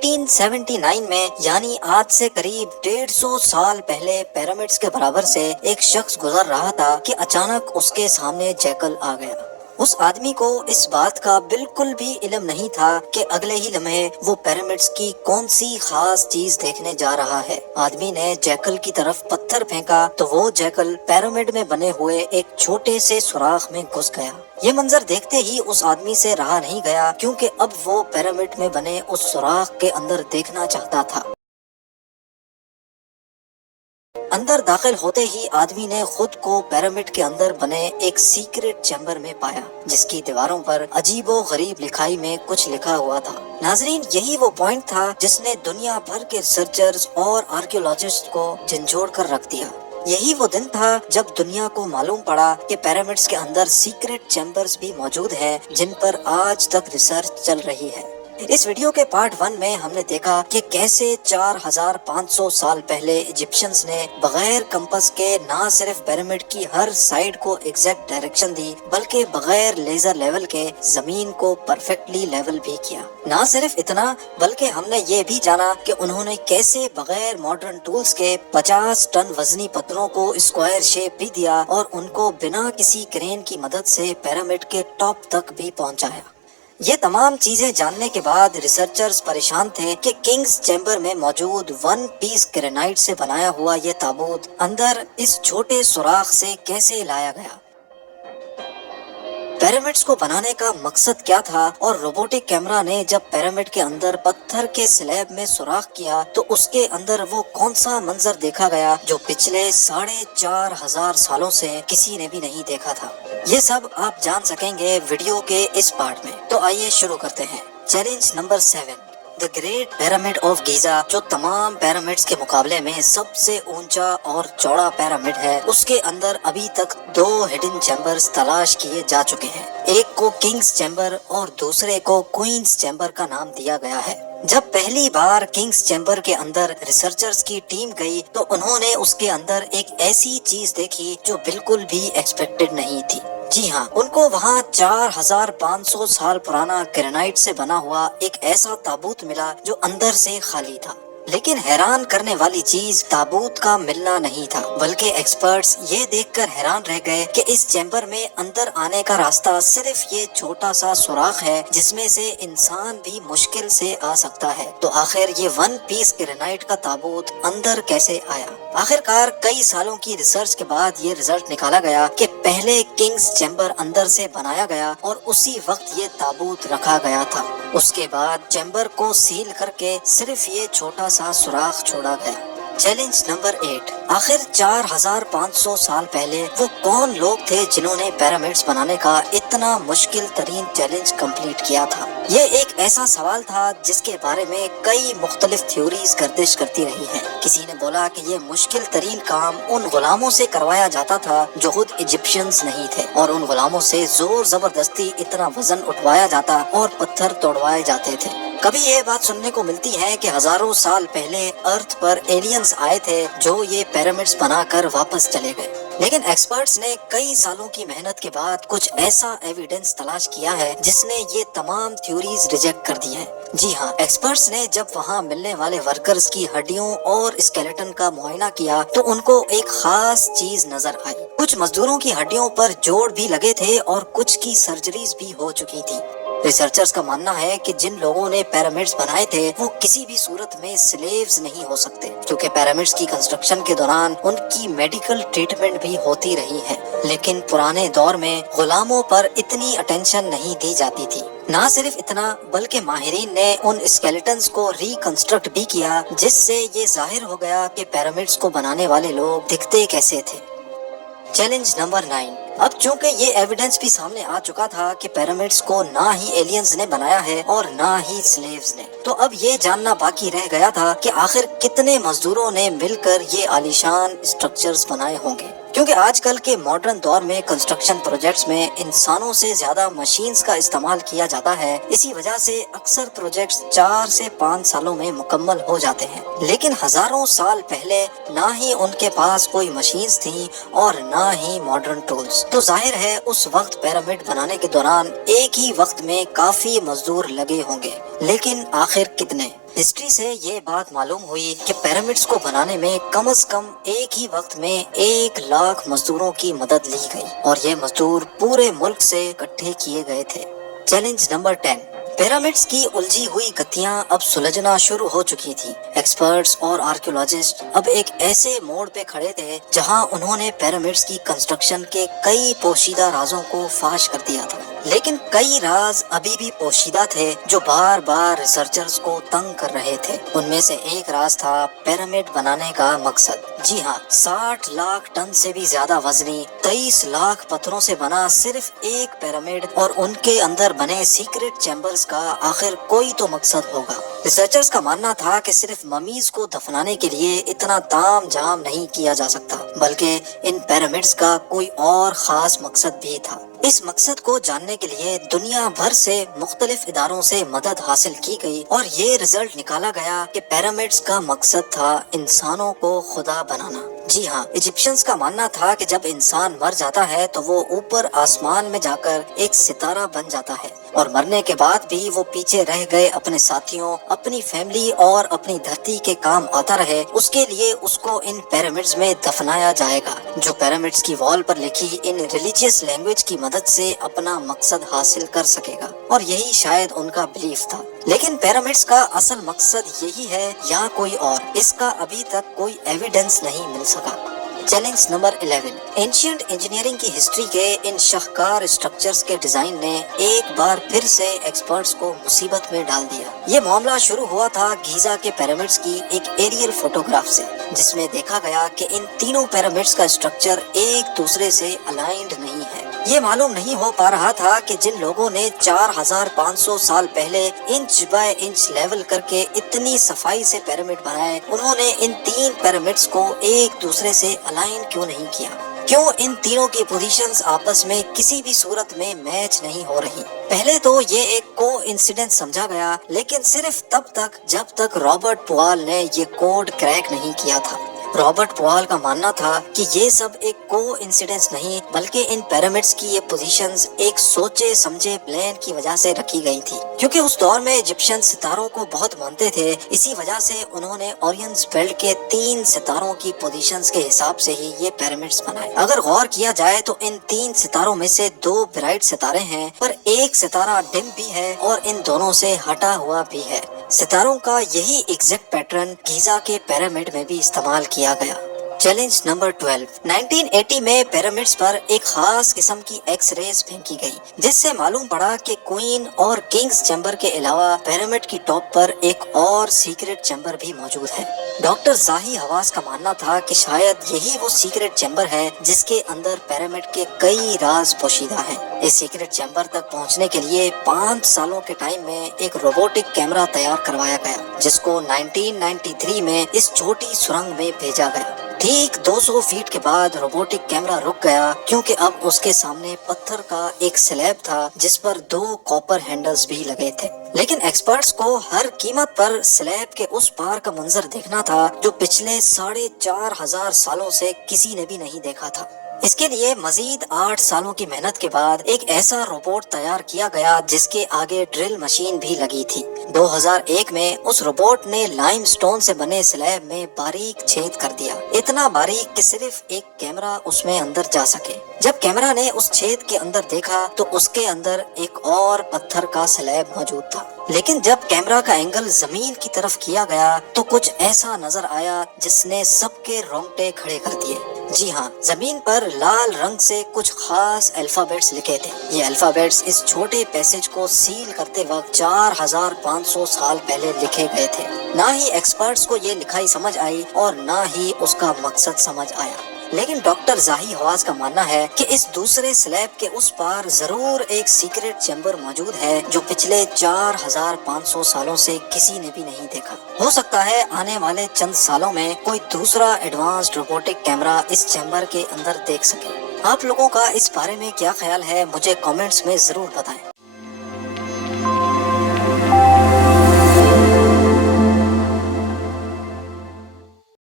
1879 میں یعنی آج سے قریب 150 سال پہلے پیرامڈز کے برابر سے ایک شخص گزر رہا تھا کہ اچانک اس کے سامنے جیکل آ گیا۔ اس آدمی کو اس بات کا بالکل بھی علم نہیں تھا کہ اگلے ہی لمحے وہ پیرامڈز کی کون سی خاص چیز دیکھنے جا رہا ہے۔ آدمی نے جیکل کی طرف پتھر پھینکا تو وہ جیکل پیرامڈ میں بنے ہوئے ایک چھوٹے سے سوراخ میں گھس گیا۔ یہ منظر دیکھتے ہی اس آدمی سے رہا نہیں گیا، کیونکہ اب وہ پیرامڈ میں بنے اس سوراخ کے اندر دیکھنا چاہتا تھا۔ اندر داخل ہوتے ہی آدمی نے خود کو پیرامڈ کے اندر بنے ایک سیکرٹ چیمبر میں پایا، جس کی دیواروں پر عجیب و غریب لکھائی میں کچھ لکھا ہوا تھا۔ ناظرین، یہی وہ پوائنٹ تھا جس نے دنیا بھر کے ریسرچرز اور آرکیولوجسٹ کو جھنجھوڑ کر رکھ دیا۔ یہی وہ دن تھا جب دنیا کو معلوم پڑا کہ پیرامڈز کے اندر سیکرٹ چیمبرز بھی موجود ہیں جن پر آج تک ریسرچ چل رہی ہے۔ اس ویڈیو کے پارٹ 1 میں ہم نے دیکھا کہ کیسے 4500 سال پہلے ایجپشنز نے بغیر کمپس کے نہ صرف پیرامڈ کی ہر سائیڈ کو ایگزیکٹ ڈائریکشن دی، بلکہ بغیر لیزر لیول کے زمین کو پرفیکٹلی لیول بھی کیا۔ نہ صرف اتنا، بلکہ ہم نے یہ بھی جانا کہ انہوں نے کیسے بغیر ماڈرن ٹولز کے 50 ٹن وزنی پتھروں کو اسکوائر شیپ بھی دیا اور ان کو بنا کسی کرین کی مدد سے پیرامڈ کے ٹاپ تک بھی پہنچایا۔ یہ تمام چیزیں جاننے کے بعد ریسرچرز پریشان تھے کہ کنگز چیمبر میں موجود 1 پیس گرینائٹ سے بنایا ہوا یہ تابوت اندر اس چھوٹے سوراخ سے کیسے لایا گیا۔ پیرامڈز کو بنانے کا مقصد کیا تھا، اور روبوٹک کیمرہ نے جب پیرامڈ کے اندر پتھر کے سلیب میں سوراخ کیا تو اس کے اندر وہ کون سا منظر دیکھا گیا جو پچھلے 4500 سالوں سے کسی نے بھی نہیں دیکھا تھا۔ یہ سب آپ جان سکیں گے ویڈیو کے اس پارٹ میں، تو آئیے شروع کرتے ہیں۔ Challenge number 7، the great pyramid of Giza, جو تمام پیرامڈز کے مقابلے میں سب سے اونچا اور چوڑا پیرامڈ ہے، اس کے اندر ابھی تک 2 ہڈن چیمبرز تلاش کیے جا چکے ہیں۔ ایک کو کنگز چیمبر اور دوسرے کو کوئنز چیمبر کا نام دیا گیا ہے۔ جب پہلی بار کنگز چیمبر کے اندر ریسرچرز کی ٹیم گئی تو انہوں نے اس کے اندر ایک ایسی چیز دیکھی جو بالکل بھی ایکسپیکٹڈ نہیں تھی۔ جی ہاں، ان کو وہاں 4500 سال پرانا گرینائٹ سے بنا ہوا ایک ایسا تابوت ملا جو اندر سے خالی تھا۔ لیکن حیران کرنے والی چیز تابوت کا ملنا نہیں تھا، بلکہ ایکسپرٹس یہ دیکھ کر حیران رہ گئے کہ اس چیمبر میں اندر آنے کا راستہ صرف یہ چھوٹا سا سوراخ ہے جس میں سے انسان بھی مشکل سے آ سکتا ہے۔ تو آخر یہ 1 پیس گرینائٹ کا تابوت اندر کیسے آیا؟ آخرکار کئی سالوں کی ریسرچ کے بعد یہ رزلٹ نکالا گیا کہ پہلے کنگز چیمبر اندر سے بنایا گیا اور اسی وقت یہ تابوت رکھا گیا تھا۔ اس کے بعد چیمبر کو سیل کر کے صرف یہ چھوٹا سا سوراخ چھوڑا گیا۔ چیلنج نمبر 8، آخر 4500 سال پہلے وہ کون لوگ تھے جنہوں نے پیرامڈز بنانے کا اتنا مشکل ترین چیلنج کمپلیٹ کیا تھا؟ یہ ایک ایسا سوال تھا جس کے بارے میں کئی مختلف تھیوریز گردش کرتی رہی ہیں۔ کسی نے بولا کہ یہ مشکل ترین کام ان غلاموں سے کروایا جاتا تھا جو خود ایجپشنز نہیں تھے، اور ان غلاموں سے زور زبردستی اتنا وزن اٹھوایا جاتا اور پتھر توڑوائے جاتے تھے۔ کبھی یہ بات سننے کو ملتی ہے کہ ہزاروں سال پہلے ارتھ پر ایلینز آئے تھے جو یہ پیرامڈز بنا کر واپس چلے گئے، لیکن ایکسپرٹس نے کئی سالوں کی محنت کے بعد کچھ ایسا ایویڈنس تلاش کیا ہے جس نے یہ تمام تھیوریز ریجیکٹ کر دی ہیں۔ جی ہاں، ایکسپرٹس نے جب وہاں ملنے والے ورکرز کی ہڈیوں اور اسکیلیٹن کا معائنہ کیا تو ان کو ایک خاص چیز نظر آئی۔ کچھ مزدوروں کی ہڈیوں پر جوڑ بھی لگے تھے اور کچھ کی سرجریز بھی ہو چکی تھی۔ ریسرچرز کا ماننا ہے کہ جن لوگوں نے پیرامڈز بنائے تھے وہ کسی بھی صورت میں سلیوز نہیں ہو سکتے، کیونکہ پیرامڈز کی کنسٹرکشن کے دوران ان کی میڈیکل ٹریٹمنٹ بھی ہوتی رہی ہے۔ لیکن پرانے دور میں غلاموں پر اتنی اٹینشن نہیں دی جاتی تھی۔ نہ صرف اتنا، بلکہ ماہرین نے ان اسکیلیٹنز کو ریکنسٹرکٹ بھی کیا، جس سے یہ ظاہر ہو گیا کہ پیرامڈز کو بنانے والے لوگ دکھتے کیسے تھے۔ چیلنج نمبر 9، اب چونکہ یہ ایویڈنس بھی سامنے آ چکا تھا کہ پیرامڈز کو نہ ہی ایلینز نے بنایا ہے اور نہ ہی سلیوز نے، تو اب یہ جاننا باقی رہ گیا تھا کہ آخر کتنے مزدوروں نے مل کر یہ عالیشان اسٹرکچرز بنائے ہوں گے، کیونکہ آج کل کے ماڈرن دور میں کنسٹرکشن پروجیکٹس میں انسانوں سے زیادہ مشینز کا استعمال کیا جاتا ہے۔ اسی وجہ سے اکثر پروجیکٹس 4 سے 5 سالوں میں مکمل ہو جاتے ہیں، لیکن ہزاروں سال پہلے نہ ہی ان کے پاس کوئی مشینز تھیں اور نہ ہی ماڈرن ٹولز، تو ظاہر ہے اس وقت پیرامڈ بنانے کے دوران ایک ہی وقت میں کافی مزدور لگے ہوں گے، لیکن آخر کتنے؟ ہسٹری سے یہ بات معلوم ہوئی کہ پیرامڈس کو بنانے میں کم از کم ایک ہی وقت میں 1,00,000 مزدوروں کی مدد لی گئی اور یہ مزدور پورے ملک سے اکٹھے کیے گئے تھے۔ چیلنج نمبر 10، پیرامڈس کی الجھی ہوئی گتھیاں اب سلجھنا شروع ہو چکی تھی۔ ایکسپرٹس اور آرکیولوجسٹ اب ایک ایسے موڑ پہ کھڑے تھے جہاں انہوں نے پیرامڈس کی کنسٹرکشن کے کئی پوشیدہ رازوں کو فاش کر دیا تھا، لیکن کئی راز ابھی بھی پوشیدہ تھے جو بار بار ریسرچرز کو تنگ کر رہے تھے۔ ان میں سے ایک راز تھا پیرامڈ بنانے کا مقصد۔ جی ہاں، 60 لاکھ ٹن سے بھی زیادہ وزنی 23 لاکھ پتھروں سے بنا صرف ایک پیرامڈ اور ان کے اندر بنے سیکرٹ چیمبرز کا آخر کوئی تو مقصد ہوگا۔ ریسرچرز کا ماننا تھا کہ صرف ممیز کو دفنانے کے لیے اتنا تام جھام نہیں کیا جا سکتا، بلکہ ان پیرامڈز کا کوئی اور خاص مقصد بھی تھا۔ اس مقصد کو جاننے کے لیے دنیا بھر سے مختلف اداروں سے مدد حاصل کی گئی اور یہ رزلٹ نکالا گیا کہ پیرامڈز کا مقصد تھا انسانوں کو خدا بنانا۔ جی ہاں، ایجپشنز کا ماننا تھا کہ جب انسان مر جاتا ہے تو وہ اوپر آسمان میں جا کر ایک ستارہ بن جاتا ہے اور مرنے کے بعد بھی وہ پیچھے رہ گئے اپنے ساتھیوں، اپنی فیملی اور اپنی دھرتی کے کام آتا رہے، اس کے لیے اس کو ان پیرامڈز میں دفنایا جائے گا، جو پیرامڈز کی وال پر لکھی ان ریلیجیس لینگویج کی مدد سے اپنا مقصد حاصل کر سکے گا، اور یہی شاید ان کا بلیف تھا۔ لیکن پیرامڈز کا اصل مقصد یہی ہے یا کوئی اور، اس کا ابھی تک کوئی ایویڈنس نہیں مل سکا۔ چیلنج نمبر 11، اینشینٹ انجینئرنگ کی ہسٹری کے ان شاہکار اسٹرکچرز کے ڈیزائن نے ایک بار پھر سے ایکسپرٹس کو مصیبت میں ڈال دیا۔ یہ معاملہ شروع ہوا تھا گیزا کے پیرامڈز کی ایک ایریل فوٹوگراف سے، جس میں دیکھا گیا کہ ان تینوں پیرامڈز کا اسٹرکچر ایک دوسرے سے الائنڈ نہیں ہے۔ یہ معلوم نہیں ہو پا رہا تھا کہ جن لوگوں نے 4500 سال پہلے انچ بائی انچ لیول کر کے اتنی صفائی سے پیرامڈ بنائے، انہوں نے ان تین پیرامڈز کو ایک دوسرے سے الائن کیوں نہیں کیا؟ کیوں ان تینوں کی پوزیشنز آپس میں کسی بھی صورت میں میچ نہیں ہو رہی؟ پہلے تو یہ ایک کو انسیڈنٹ سمجھا گیا، لیکن صرف تب تک جب تک رابرٹ پوال نے یہ کوڈ کریک نہیں کیا تھا۔ رابرٹ پوال کا ماننا تھا کہ یہ سب ایک کو انسیڈنس نہیں، بلکہ ان پیرامڈز کی یہ پوزیشنز ایک سوچے سمجھے پلان کی وجہ سے رکھی گئی تھی، کیونکہ اس دور میں ایجپشن ستاروں کو بہت مانتے تھے۔ اسی وجہ سے انہوں نے اورینز بیلٹ کے 3 ستاروں کی پوزیشنز کے حساب سے ہی یہ پیرامڈز بنائے۔ اگر غور کیا جائے تو ان 3 ستاروں میں سے 2 برائٹ ستارے ہیں، پر ایک ستارہ ڈم بھی ہے اور ان دونوں سے ہٹا ہوا بھی ہے۔ ستاروں کا یہی ایگزیکٹ پیٹرن گیزا کے پیرامڈ میں بھی استعمال کیا گیا۔ چیلنج نمبر 12، 1980 میں پیرامڈز پر ایک خاص قسم کی ایکس ریز پھینکی گئی، جس سے معلوم پڑا کہ کوئین اور کنگز چیمبر کے علاوہ پیرامڈ کی ٹاپ پر ایک اور سیکرٹ چیمبر بھی موجود ہے۔ ڈاکٹر زاہی حواس کا ماننا تھا کہ شاید یہی وہ سیکرٹ چیمبر ہے جس کے اندر پیرامڈ کے کئی راز پوشیدہ ہیں۔ اس سیکرٹ چیمبر تک پہنچنے کے لیے 5 سالوں کے ٹائم میں ایک روبوٹک کیمرہ تیار کروایا گیا، جس کو 1993 میں اس چھوٹی سرنگ میں بھیجا گیا۔ ٹھیک 200 فیٹ کے بعد روبوٹک کیمرہ رک گیا، کیونکہ اب اس کے سامنے پتھر کا ایک سلیب تھا جس پر 2 کاپر ہینڈلز بھی لگے تھے۔ لیکن ایکسپرٹس کو ہر قیمت پر سلیب کے اس پار کا منظر دیکھنا تھا جو پچھلے 4500 سالوں سے کسی نے بھی نہیں دیکھا تھا۔ اس کے لیے مزید 8 سالوں کی محنت کے بعد ایک ایسا روبوٹ تیار کیا گیا جس کے آگے ڈرل مشین بھی لگی تھی۔ 2001 میں اس روبوٹ نے لائم سٹون سے بنے سلیب میں باریک چھید کر دیا، اتنا باریک کہ صرف ایک کیمرہ اس میں اندر جا سکے۔ جب کیمرہ نے اس چھید کے اندر دیکھا تو اس کے اندر ایک اور پتھر کا سلیب موجود تھا، لیکن جب کیمرہ کا اینگل زمین کی طرف کیا گیا تو کچھ ایسا نظر آیا جس نے سب کے رونگٹے کھڑے کر دیے۔ جی ہاں، زمین پر لال رنگ سے کچھ خاص الفابیٹس لکھے تھے۔ یہ الفابیٹس اس چھوٹے پیسج کو سیل کرتے وقت 4500 سال پہلے لکھے گئے تھے۔ نہ ہی ایکسپرٹس کو یہ لکھائی سمجھ آئی اور نہ ہی اس کا مقصد سمجھ آیا، لیکن ڈاکٹر زاہی حواس کا ماننا ہے کہ اس دوسرے سلیب کے اس پار ضرور ایک سیکرٹ چیمبر موجود ہے جو پچھلے 4500 سالوں سے کسی نے بھی نہیں دیکھا۔ ہو سکتا ہے آنے والے چند سالوں میں کوئی دوسرا ایڈوانسڈ روبوٹک کیمرہ اس چیمبر کے اندر دیکھ سکے۔ آپ لوگوں کا اس بارے میں کیا خیال ہے؟ مجھے کامنٹس میں ضرور بتائیں۔